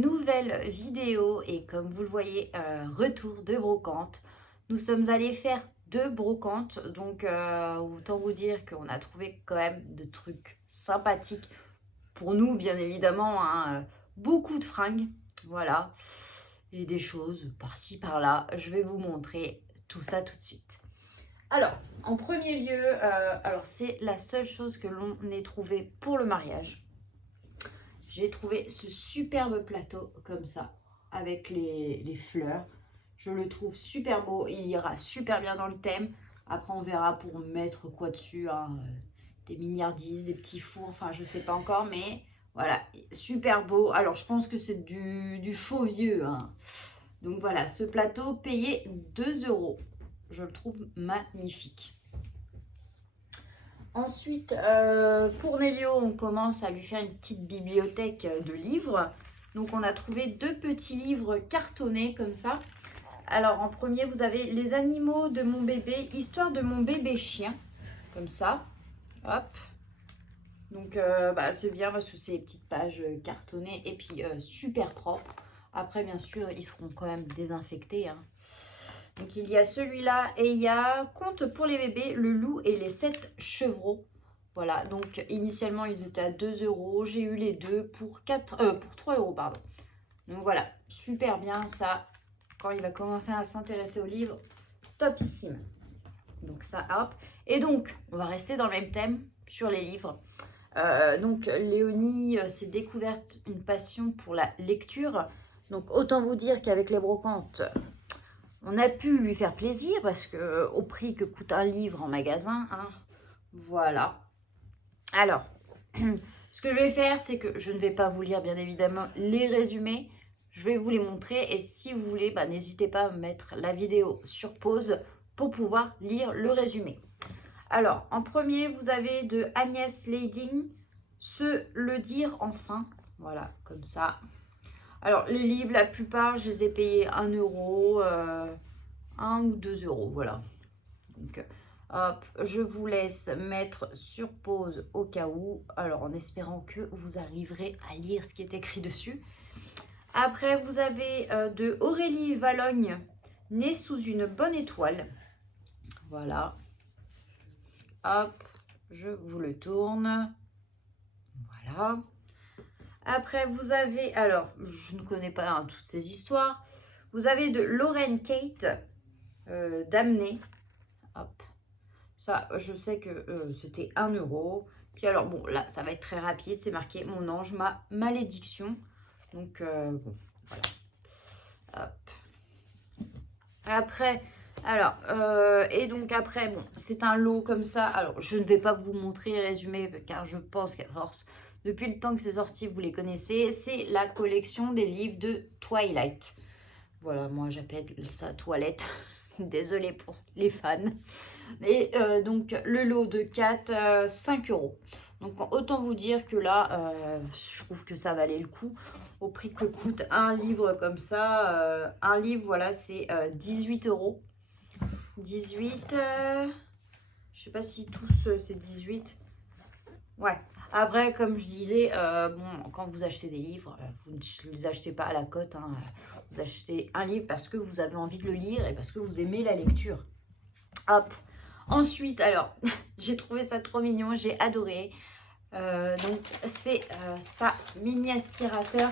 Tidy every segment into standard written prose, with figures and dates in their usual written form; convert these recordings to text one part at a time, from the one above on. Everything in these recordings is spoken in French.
nouvelle vidéo et comme vous le voyez, retour de brocante. Nous sommes allés faire 2 brocantes, donc autant vous dire qu'on a trouvé quand même de trucs sympathiques pour nous, bien évidemment, hein, beaucoup de fringues, voilà, et des choses par-ci par-là. Je vais vous montrer tout ça tout de suite. Alors, en premier lieu, alors c'est la seule chose que l'on ait trouvé pour le mariage. J'ai trouvé ce superbe plateau comme ça, avec les fleurs. Je le trouve super beau, il ira super bien dans le thème. Après, on verra pour mettre quoi dessus, hein, des mignardises, des petits fours, enfin, je sais pas encore, mais voilà, super beau. Alors, je pense que c'est du faux vieux, hein. Donc voilà, ce plateau payé 2 €. Je le trouve magnifique. Ensuite, pour Nélio, on commence à lui faire une petite bibliothèque de livres. Donc, on a trouvé 2 petits livres cartonnés comme ça. Alors, en premier, vous avez Les animaux de mon bébé, histoire de mon bébé chien. Comme ça. Hop. Donc, c'est bien parce que c'est des petites pages cartonnées et puis super propres. Après, bien sûr, ils seront quand même désinfectés, hein. Donc, il y a celui-là et il y a Conte pour les bébés, le loup et les 7 chevreaux. Voilà, donc initialement, ils étaient à 2 €. J'ai eu les deux pour 3 €, pardon. Donc voilà, super bien ça. Quand il va commencer à s'intéresser aux livres, topissime. Donc ça, hop. Et donc, on va rester dans le même thème sur les livres. Donc, Léonie s'est découverte une passion pour la lecture. Donc, autant vous dire qu'avec les brocantes, on a pu lui faire plaisir parce que au prix que coûte un livre en magasin, hein, voilà. Alors, ce que je vais faire, c'est que je ne vais pas vous lire bien évidemment les résumés. Je vais vous les montrer et si vous voulez, n'hésitez pas à mettre la vidéo sur pause pour pouvoir lire le résumé. Alors, en premier, vous avez de Agnès Leiding, Se le dire enfin. Voilà, comme ça. Alors, les livres, la plupart, je les ai payés 1 €, 1 ou 2 €, voilà. Donc, hop, je vous laisse mettre sur pause au cas où. Alors, en espérant que vous arriverez à lire ce qui est écrit dessus. Après, vous avez de Aurélie Valogne, Née sous une bonne étoile. Voilà. Hop, je vous le tourne. Voilà. Après, vous avez, alors, je ne connais pas, hein, toutes ces histoires. Vous avez de Lorraine Kate, Damnée. Hop. Ça, je sais que c'était 1 €. Puis alors, bon, là, ça va être très rapide. C'est marqué Mon ange, ma malédiction. Donc, bon, voilà. Hop. Après, alors, et donc après, bon, c'est un lot comme ça. Alors, je ne vais pas vous montrer les résumés car je pense qu'à force, depuis le temps que c'est sorti, vous les connaissez. C'est la collection des livres de Twilight. Voilà, moi j'appelle ça toilette. Désolée pour les fans. Et donc, le lot de 4, 5 €. Donc, autant vous dire que là, je trouve que ça valait le coup. Au prix que coûte un livre comme ça. Un livre, voilà, c'est 18 €. 18, je sais pas si tous c'est 18. Ouais. Après, comme je disais, bon, quand vous achetez des livres, vous ne les achetez pas à la cote, hein. Vous achetez un livre parce que vous avez envie de le lire et parce que vous aimez la lecture. Hop. Ensuite, alors, j'ai trouvé ça trop mignon, j'ai adoré. Donc, c'est ça, mini aspirateur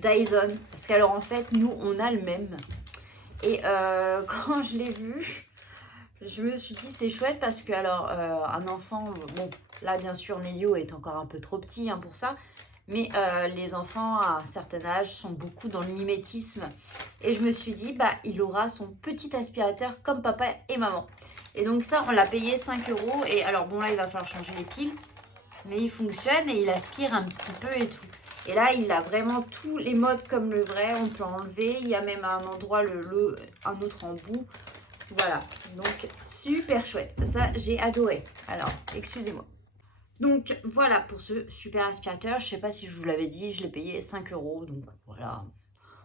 Dyson. Parce qu'alors, en fait, nous, on a le même. Et quand je l'ai vu, je me suis dit, c'est chouette parce que, alors, un enfant, bon, là, bien sûr, Nélio est encore un peu trop petit, hein, pour ça. Mais les enfants, à un certain âge, sont beaucoup dans le mimétisme. Et je me suis dit, il aura son petit aspirateur comme papa et maman. Et donc ça, on l'a payé 5 €. Et alors, bon, là, il va falloir changer les piles. Mais il fonctionne et il aspire un petit peu et tout. Et là, il a vraiment tous les modes comme le vrai. On peut enlever. Il y a même à un endroit un autre en bout. Voilà. Donc, super chouette. Ça, j'ai adoré. Alors, excusez-moi. Donc, voilà pour ce super aspirateur. Je ne sais pas si je vous l'avais dit. Je l'ai payé 5 €. Donc, voilà.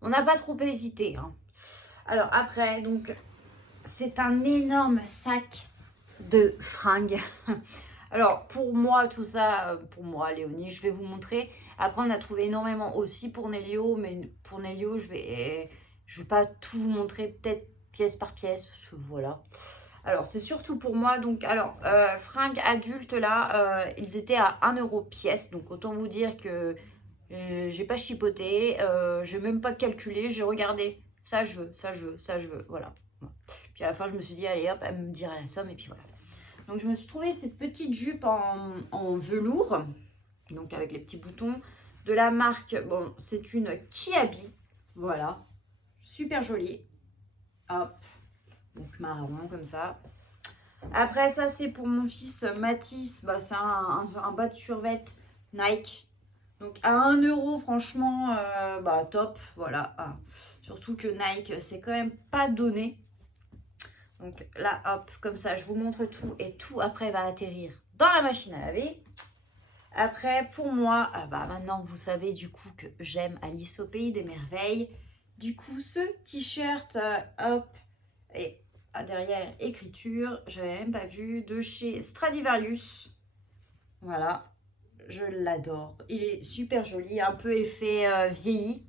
On n'a pas trop hésité, hein. Alors, après, donc, c'est un énorme sac de fringues. Alors, pour moi, tout ça, pour moi, Léonie, je vais vous montrer. Après, on a trouvé énormément aussi pour Nélio, mais pour Nélio, je vais pas tout vous montrer, peut-être pièce par pièce, parce que voilà. Alors, c'est surtout pour moi. Donc, alors, fringues adultes, là, ils étaient à 1 € pièce. Donc, autant vous dire que j'ai pas chipoté, j'ai même pas calculé, j'ai regardé. Ça, je veux, ça, je veux, ça, je veux. Voilà. Puis à la fin, je me suis dit, allez hop, elle me dirait la somme, et puis voilà. Donc, je me suis trouvé cette petite jupe en velours, donc avec les petits boutons, de la marque, bon, c'est une Kiabi. Voilà. Super jolie. Hop. Donc, marron, comme ça. Après, ça, c'est pour mon fils Mathis. Bah, c'est un bas de survêt Nike. Donc, à 1 €, franchement, bah, top. Voilà. Ah. Surtout que Nike, c'est quand même pas donné. Donc là, hop, comme ça, je vous montre tout. Et tout, après, va atterrir dans la machine à laver. Après, pour moi, bah, maintenant, vous savez du coup que j'aime Alice au Pays des Merveilles. Du coup, ce t-shirt, hop, et derrière, écriture, j'avais même pas vu, de chez Stradivarius. Voilà, je l'adore. Il est super joli, un peu effet vieilli.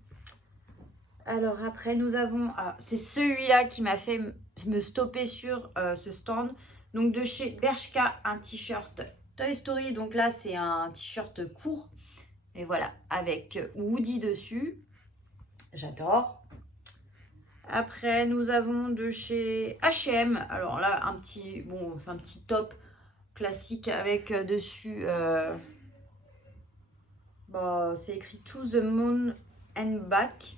Alors après, nous avons, c'est celui-là qui m'a fait me stopper sur ce stand. Donc de chez Bershka, un t-shirt Toy Story. Donc là, c'est un t-shirt court. Et voilà, avec Woody dessus. J'adore. Après, nous avons de chez H&M. Alors là, bon, c'est un petit top classique avec dessus, bah, c'est écrit To the Moon and Back.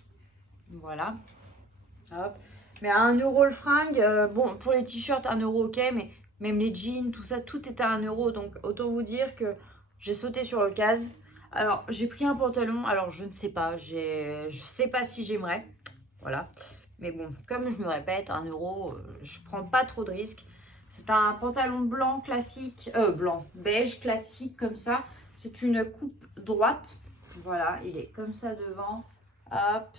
Voilà. Hop. Mais à 1 € le fringue, bon, pour les t-shirts, 1 € ok, mais même les jeans, tout ça, tout est à 1 €. Donc, autant vous dire que j'ai sauté sur l'occasion. Alors, j'ai pris un pantalon. Alors, je ne sais pas. Je sais pas si j'aimerais. Voilà. Mais bon, comme je me répète, 1 €, je prends pas trop de risques. C'est un pantalon blanc classique, beige classique comme ça. C'est une coupe droite. Voilà, il est comme ça devant. Hop.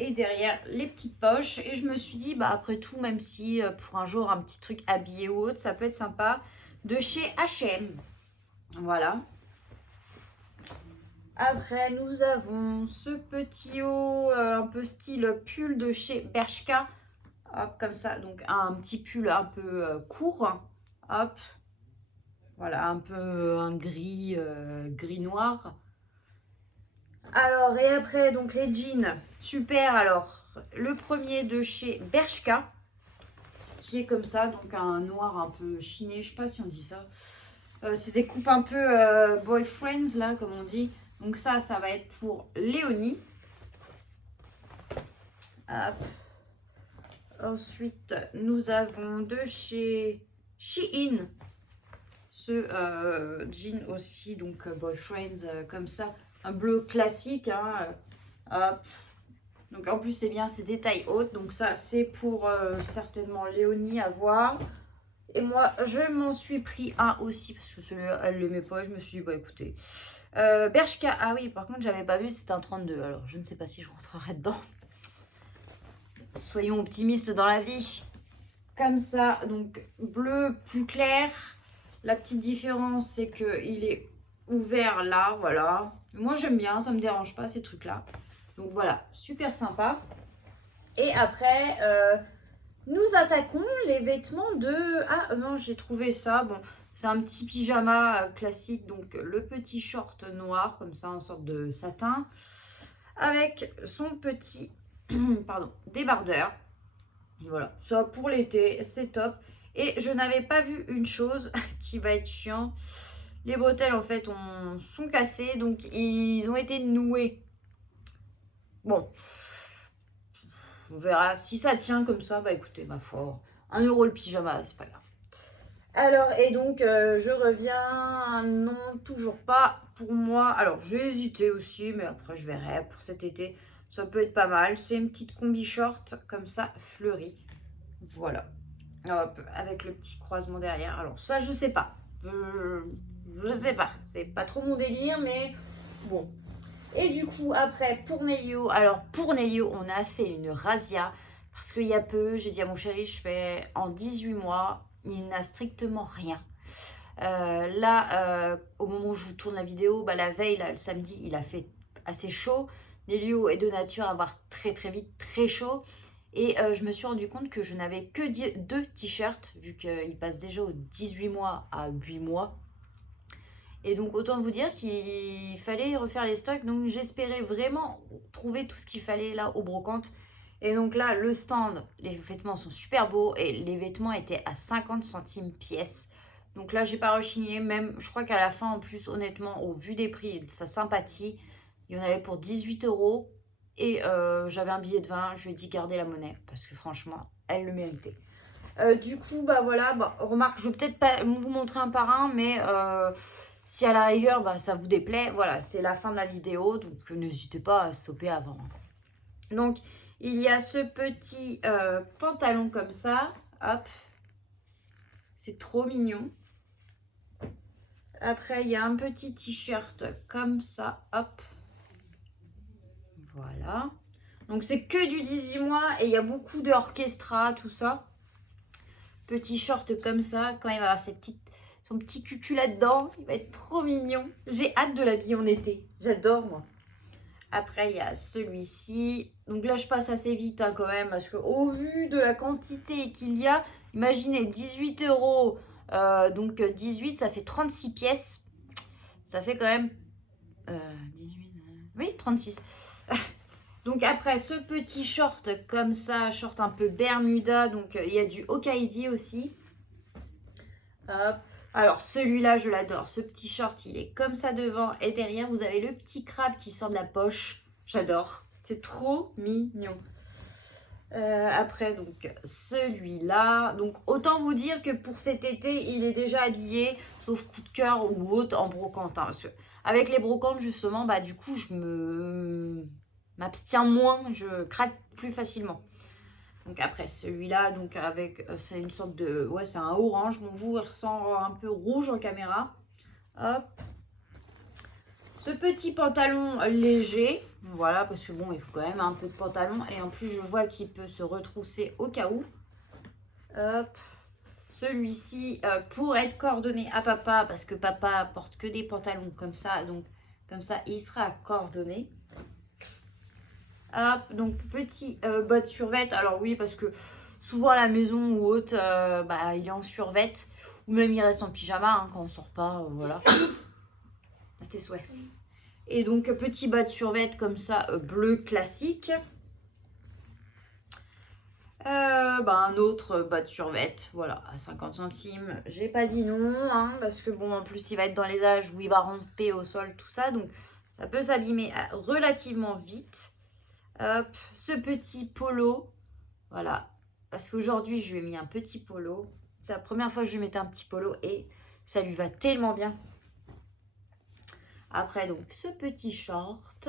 Et derrière les petites poches. Et je me suis dit, bah après tout, même si pour un jour un petit truc habillé ou autre, ça peut être sympa. De chez H&M. Voilà. Après, nous avons ce petit haut un peu style pull de chez Bershka. Hop, comme ça. Donc un petit pull un peu court. Hop. Voilà, un peu un gris, gris noir. Alors, et après, donc les jeans, super. Alors, le premier de chez Bershka, qui est comme ça, donc un noir un peu chiné, je sais pas si on dit ça. C'est des coupes un peu boyfriends, là, comme on dit. Donc ça va être pour Léonie. Hop. Ensuite, nous avons de chez Shein, ce jean aussi, donc boyfriends, comme ça. Un bleu classique, hein. Hop. Donc en plus c'est bien, c'est des tailles hautes. Donc ça c'est pour certainement Léonie à voir. Et moi je m'en suis pris un aussi parce que celui-là elle l'aimait pas. Je me suis dit bah écoutez. Bershka, ah oui par contre j'avais pas vu, c'était un 32. Alors je ne sais pas si je rentrerai dedans. Soyons optimistes dans la vie. Comme ça, donc bleu plus clair. La petite différence c'est que il est ouvert là, voilà. Moi j'aime bien, ça me dérange pas ces trucs là. Donc voilà, super sympa. Et après, nous attaquons les vêtements de... Ah non, j'ai trouvé ça. Bon, c'est un petit pyjama classique. Donc le petit short noir, comme ça, en sorte de satin. Avec son petit pardon, débardeur. Voilà, ça pour l'été, c'est top. Et je n'avais pas vu une chose qui va être chiant. Les bretelles, en fait, sont cassées. Donc, ils ont été noués. Bon, on verra. Si ça tient comme ça, bah écoutez, ma foi, 1 € le pyjama, c'est pas grave. Alors, et donc, je reviens. Non, toujours pas pour moi. Alors, j'ai hésité aussi, mais après, je verrai pour cet été. Ça peut être pas mal. C'est une petite combi short, comme ça, fleurie. Voilà. Hop, avec le petit croisement derrière. Alors, ça, je sais pas. Je sais pas. C'est pas trop mon délire, mais bon. Et du coup, après, pour Nélio, alors pour Nélio, on a fait une razzia parce qu'il y a peu, j'ai dit à mon chéri, je fais en 18 mois, il n'a strictement rien. Là, au moment où je vous tourne la vidéo, bah, la veille, là, le samedi, il a fait assez chaud. Nélio est de nature à avoir très très vite très chaud. Et je me suis rendu compte que je n'avais que 2 t-shirts, vu qu'il passe déjà aux 18 mois à 8 mois. Et donc autant vous dire qu'il fallait refaire les stocks. Donc j'espérais vraiment trouver tout ce qu'il fallait là au brocante. Et donc là, le stand, les vêtements sont super beaux et les vêtements étaient à 50 centimes pièce. Donc là, j'ai pas rechigné. Même, je crois qu'à la fin, en plus, honnêtement, au vu des prix et de sa sympathie, il y en avait pour 18 euros. Et j'avais un billet de 20. Je lui ai dit garder la monnaie parce que franchement, elle le méritait. Du coup, bah voilà. Bah, remarque, je vais peut-être pas vous montrer un par un, mais si à la rigueur, bah, ça vous déplaît, voilà, c'est la fin de la vidéo. Donc n'hésitez pas à stopper avant. Donc, il y a ce petit pantalon comme ça. Hop. C'est trop mignon. Après, il y a un petit t-shirt comme ça. Hop. Voilà. Donc, c'est que du 18 mois et il y a beaucoup d'orchestra, tout ça. Petit short comme ça. Quand il va avoir son petit cucu là-dedans, il va être trop mignon. J'ai hâte de l'habiller en été. J'adore, moi. Après, il y a celui-ci. Donc là, je passe assez vite hein, quand même, parce qu'au vu de la quantité qu'il y a, imaginez 18 euros, donc 18, ça fait 36 pièces. Ça fait quand même 18, oui, 36. Donc après, ce petit short comme ça, short un peu Bermuda, donc il y a du Hokaidi aussi. Hop. Alors celui-là, je l'adore. Ce petit short, il est comme ça devant et derrière, vous avez le petit crabe qui sort de la poche. J'adore. C'est trop mignon. Après, donc celui-là. Donc autant vous dire que pour cet été, il est déjà habillé, sauf coup de cœur ou autre en brocante. Hein, parce que avec les brocantes, justement, bah du coup, je m'abstiens moins, je craque plus facilement. Donc après celui-là, donc avec, c'est une sorte de, ouais, c'est un orange. Bon, vous, il ressent un peu rouge en caméra. Hop. Ce petit pantalon léger, voilà, parce que bon, il faut quand même un peu de pantalon. Et en plus, je vois qu'il peut se retrousser au cas où. Hop. Celui-ci, pour être coordonné à papa, parce que papa porte que des pantalons comme ça. Donc, comme ça, il sera coordonné. Hop, donc petit bas de survêt. Alors oui, parce que souvent à la maison ou autre, bah, il est en survêt. Ou même il reste en pyjama hein, quand on sort pas, voilà. À tes souhaits. Et donc petit bas de survêt comme ça, bleu classique. Bah, un autre bas de survêt, voilà, à 50 centimes. J'ai pas dit non, hein, parce que bon, en plus il va être dans les âges où il va ramper au sol, tout ça. Donc ça peut s'abîmer relativement vite. Hop, ce petit polo, voilà, parce qu'aujourd'hui je lui ai mis un petit polo. C'est la première fois que je lui mettais un petit polo et ça lui va tellement bien. Après donc ce petit short,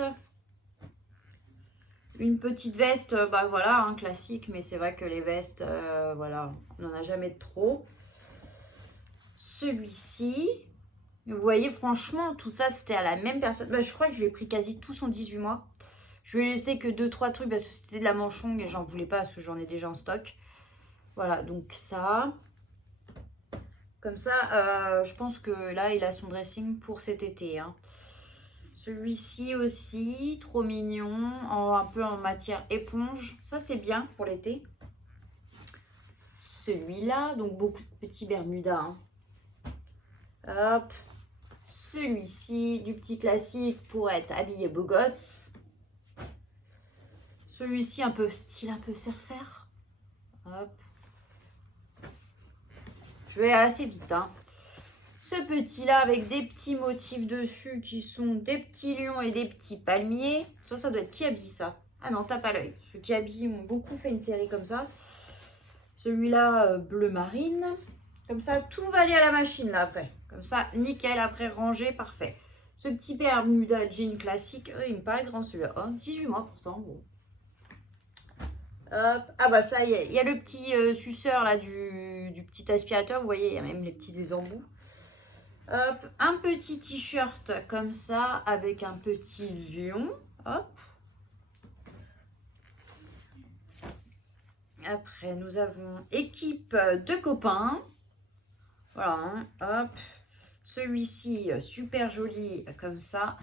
une petite veste, bah voilà, hein, classique, mais c'est vrai que les vestes, voilà, on n'en a jamais de trop. Celui-ci, vous voyez, franchement, tout ça c'était à la même personne. Bah, je crois que je lui ai pris quasi tout son 18 mois. Je lui ai laissé que 2-3 trucs parce que c'était de la manchon et j'en voulais pas parce que j'en ai déjà en stock. Voilà, donc ça. Comme ça, je pense que là, il a son dressing pour cet été. Hein. Celui-ci aussi, trop mignon, un peu en matière éponge. Ça, c'est bien pour l'été. Celui-là, donc beaucoup de petits bermudas. Hein. Hop. Celui-ci, du petit classique pour être habillé beau gosse. Celui-ci, un peu style, un peu surfer. Hop. Je vais assez vite. Hein. Ce petit-là avec des petits motifs dessus qui sont des petits lions et des petits palmiers. Ça doit être qui habille ça? Ah non, tape à l'œil. Ceux qui habillent ont beaucoup fait une série comme ça. Celui-là, bleu marine. Comme ça, tout va aller à la machine là après. Comme ça, nickel, après rangé, parfait. Ce petit bermuda jean classique, il me paraît grand celui-là. Oh, 18 mois pourtant, bon. Hop. Ah bah ça y est, il y a le petit suceur là du petit aspirateur, vous voyez, il y a même les petits embouts. Hop, un petit t-shirt comme ça avec un petit lion. Hop. Après, nous avons équipe de copains. Voilà, hein, hop. Celui-ci, super joli comme ça.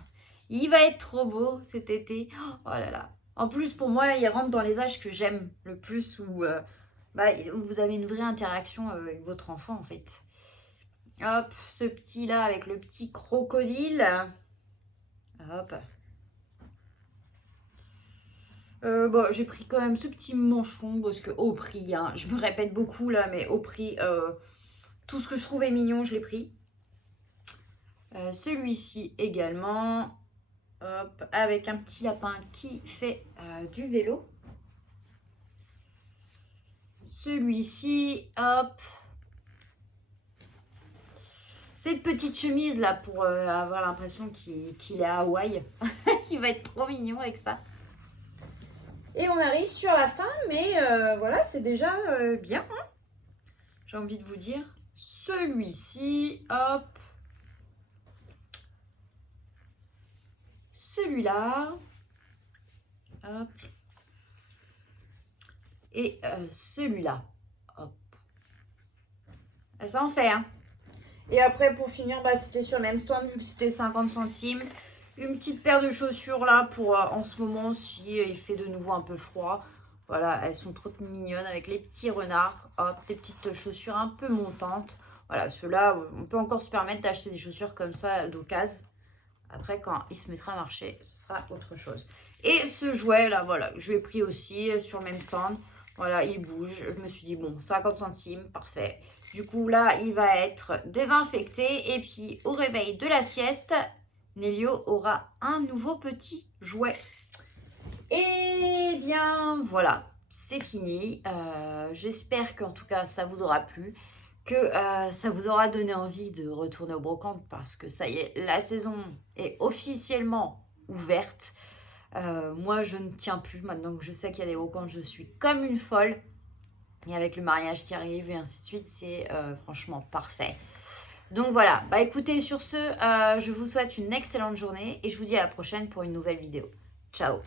Il va être trop beau cet été. Oh là là. En plus, pour moi, il rentre dans les âges que j'aime le plus, où vous avez une vraie interaction avec votre enfant, en fait. Hop, ce petit-là avec le petit crocodile. Hop. Bon, j'ai pris quand même ce petit manchon parce que au prix, hein, je me répète beaucoup là, mais au prix, tout ce que je trouvais mignon, je l'ai pris. Celui-ci également, hop, avec un petit lapin qui fait du vélo. Celui-ci, hop. Cette petite chemise là pour avoir l'impression qu'il est à Hawaï. Il va être trop mignon avec ça. Et on arrive sur la fin, mais voilà, c'est déjà bien. Hein, j'ai envie de vous dire. Celui-ci, hop. Celui-là. Hop. Et celui-là. Hop. Et ça en fait, hein. Et après, pour finir, c'était sur le même stand, vu que c'était 50 centimes. Une petite paire de chaussures là pour en ce moment, si il fait de nouveau un peu froid. Voilà, elles sont trop mignonnes avec les petits renards. Hop, des petites chaussures un peu montantes. Voilà, ceux-là, on peut encore se permettre d'acheter des chaussures comme ça d'occasion. Après, quand il se mettra à marcher, ce sera autre chose. Et ce jouet là, voilà, je l'ai pris aussi sur le même stand. Voilà, il bouge. Je me suis dit, bon, 50 centimes, parfait. Du coup, là, il va être désinfecté. Et puis, au réveil de la sieste, Nélio aura un nouveau petit jouet. Et bien, voilà, c'est fini. J'espère qu'en tout cas, ça vous aura plu. Que ça vous aura donné envie de retourner au brocante parce que ça y est, la saison est officiellement ouverte. Moi, je ne tiens plus. Maintenant que je sais qu'il y a des brocantes, je suis comme une folle. Et avec le mariage qui arrive et ainsi de suite, c'est franchement parfait. Donc voilà, écoutez, sur ce, je vous souhaite une excellente journée et je vous dis à la prochaine pour une nouvelle vidéo. Ciao!